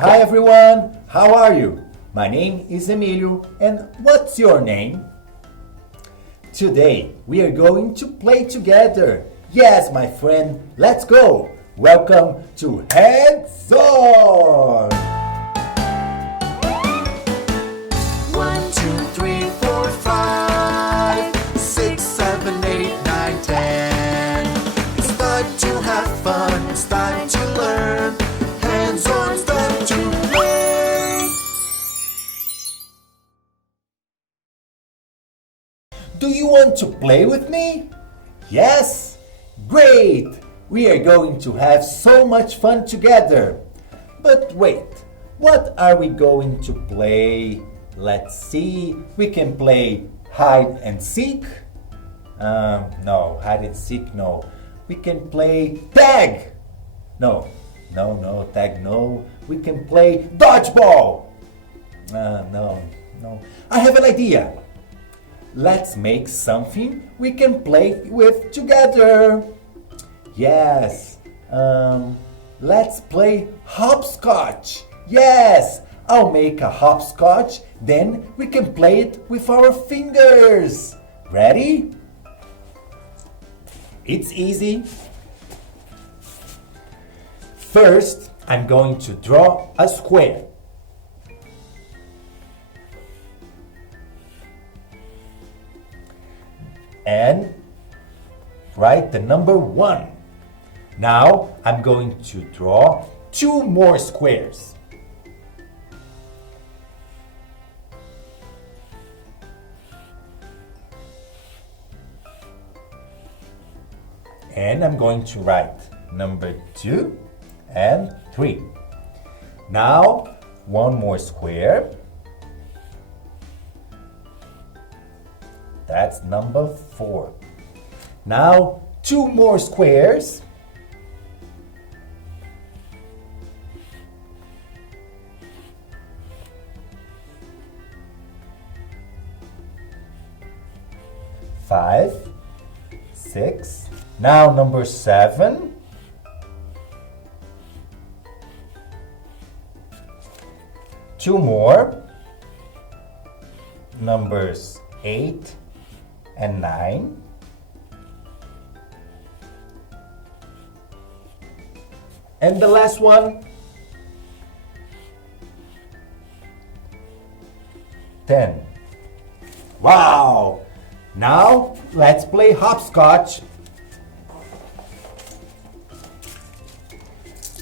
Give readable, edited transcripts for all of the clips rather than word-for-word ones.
Hi everyone, how are you? My name is Emilio, and what's your name? Today we are going to play together. Yes, my friend, let's go. Welcome to Hands On! 1, 2, 3, 4, 5, 6, 7, 8, 9, 10. It's time to have fun, it's time to learn. Hands on, it's time to play. Do you want to play with me? Yes? Great! We are going to have so much fun together. But wait, what are we going to play? Let's see. We can play hide and seek. No, hide and seek, no. We can play tag. No, tag, no. We can play dodgeball. No. I have an idea. Let's make something we can play with together. Yes, let's play hopscotch. Yes, I'll make a hopscotch, then we can play it with our fingers. Ready? It's easy. First, I'm going to draw a square. And write the number 1. Now I'm going to draw 2 more squares. And I'm going to write number 2 and 3. Now 1 more square. That's number 4. Now 2 more squares. Five, 6. Now number 7. Two more. Numbers 8 and 9. And the last one, 10. Wow! Now let's play hopscotch.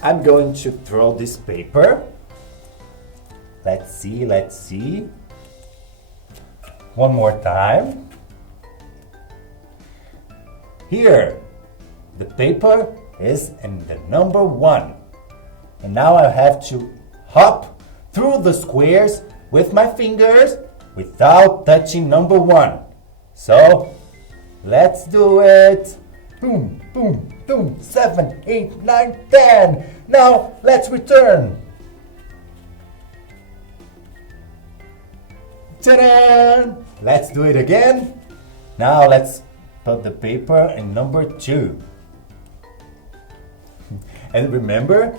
I'm going to throw this paper. Let's see. One more time. Here, the paper is in the number 1. And now I have to hop through the squares with my fingers without touching number 1. So, let's do it. Boom, boom, boom. 7, 8, 9, 10. Now, let's return. Ta-da! Let's do it again. Now, let's put the paper in number 2. And remember,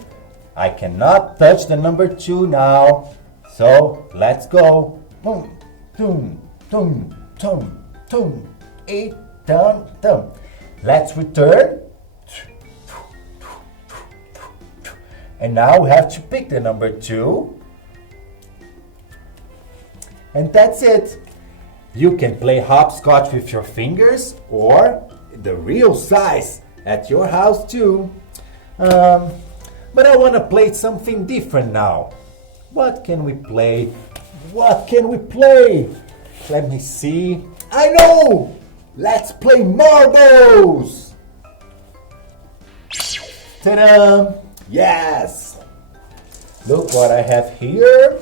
I cannot touch the number 2 now. So, let's go. Boom, boom, boom, boom. 8, down. Let's return. And now we have to pick the number 2. And that's it. You can play hopscotch with your fingers or the real size at your house too. But I want to play something different now. What can we play? Let me see. I know! Let's play marbles! Ta-da! Yes! Look what I have here.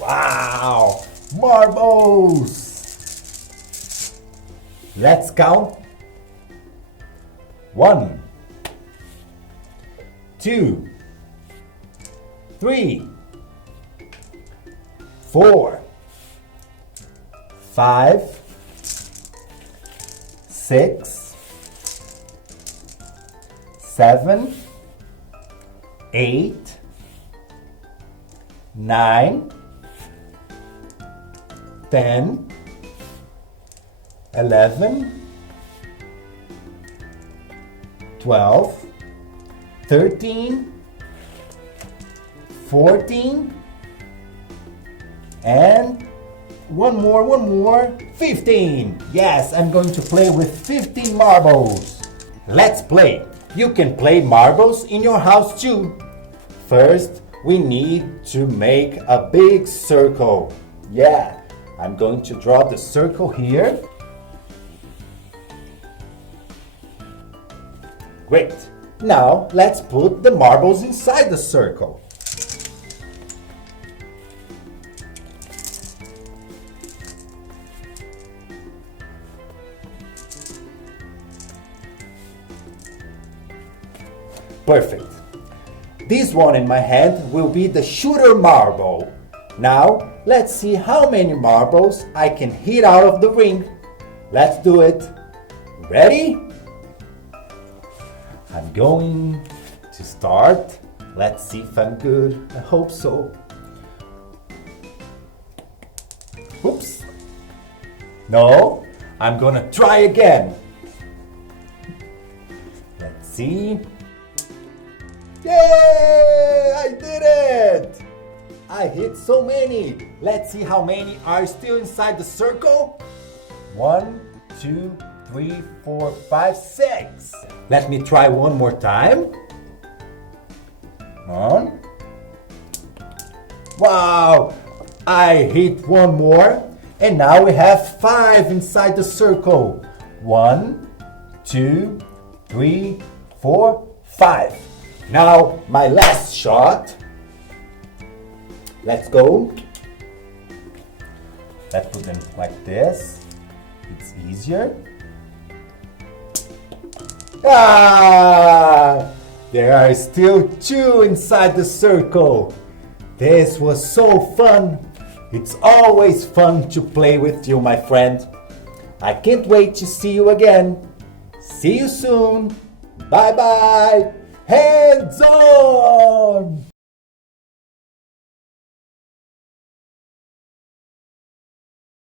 Wow! Marbles! Let's count. 1, 2, 3, 4, 5, 6, 7, 8, 9, 10, 11, 12, 13, 14, and one more, 15. Yes, I'm going to play with 15 marbles. Let's play. You can play marbles in your house too. First, we need to make a big circle. Yeah, I'm going to draw the circle here. Great. Now, let's put the marbles inside the circle. Perfect. This one in my hand will be the shooter marble. Now, let's see how many marbles I can hit out of the ring. Let's do it. Ready? I'm going to start. Let's see if I'm good. I hope so. Oops. No, I'm gonna try again. Let's see. Yay! I did it! I hit so many. Let's see how many are still inside the circle. 1, 2, 3, 4, 5, 6. Let me try one more time. On. Wow! I hit one more. And now we have 5 inside the circle. 1, 2, 3, 4, 5. Now, my last shot. Let's go. Let's put them like this. It's easier. Ah! There are still 2 inside the circle. This was so fun. It's always fun to play with you, my friend. I can't wait to see you again. See you soon. Bye-bye. Hands on!